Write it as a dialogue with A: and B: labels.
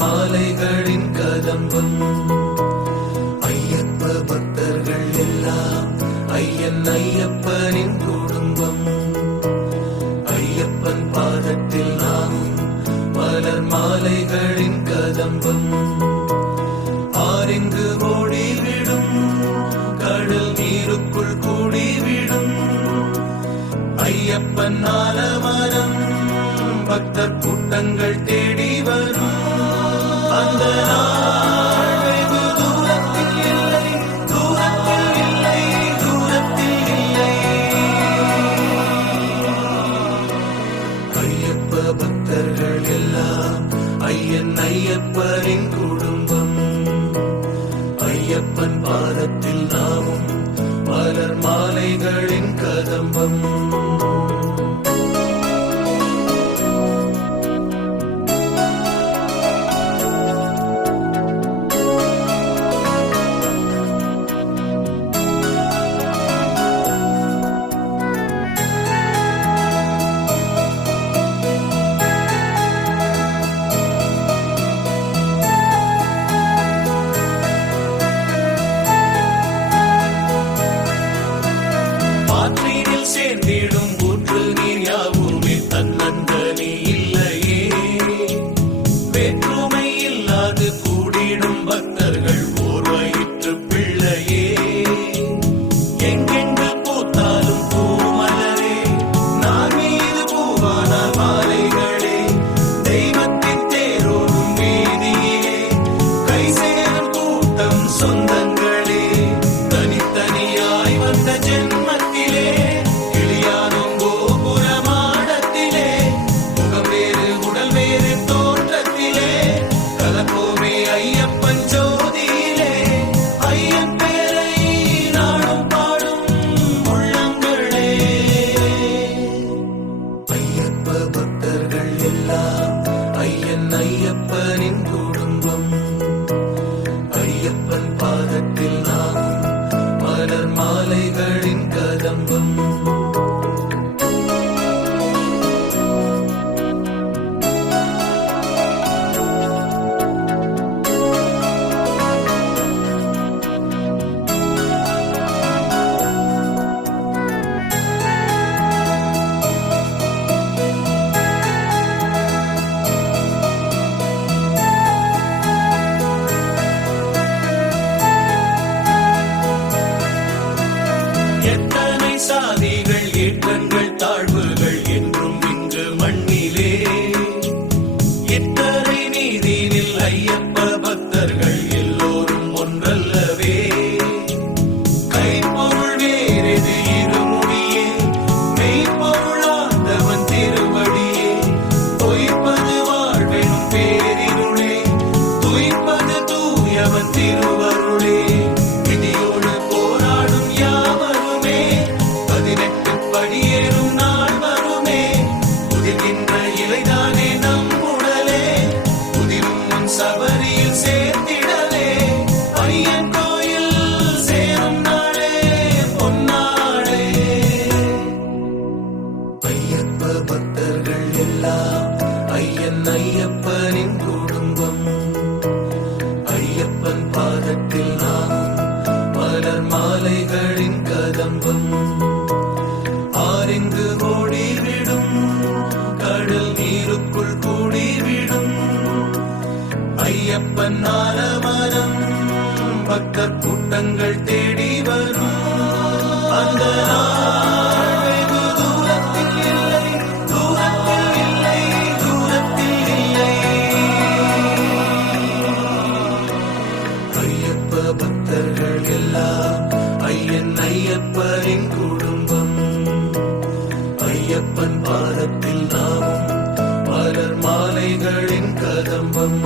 A: மாலைகளின் கதம்பம். ஐயப்ப பக்தர்கள் எல்லாம் ஐயன் ஐயப்பனின் குடும்பம். ஐயப்பன் பாதத்தில் நாம் மலர் மாலைகளின் கதம்பம். ஆரெங்கு ஓடிவிடும் கடல் நீருக்குள் கூடிவிடும். ஐயப்பன் ஆலமரம் பக்தர் கூட்டங்கள் தே பக்தர்கள் எல்லாம் ஐயன் ஐயப்பரின் குடும்பம் ஐயப்பன் பாதத்தில் நாமும் மலர் மாலைகளின் கதம்பம். sentirme. தங்கள் தேடி வரும். அந்த பக்தர்கள் எல்லாம் ஐயன் ஐயப்பரின் குடும்பம் ஐயப்பன் பாதத்தில் நாமும் மலர் மாலைகளின் கதம்பம்.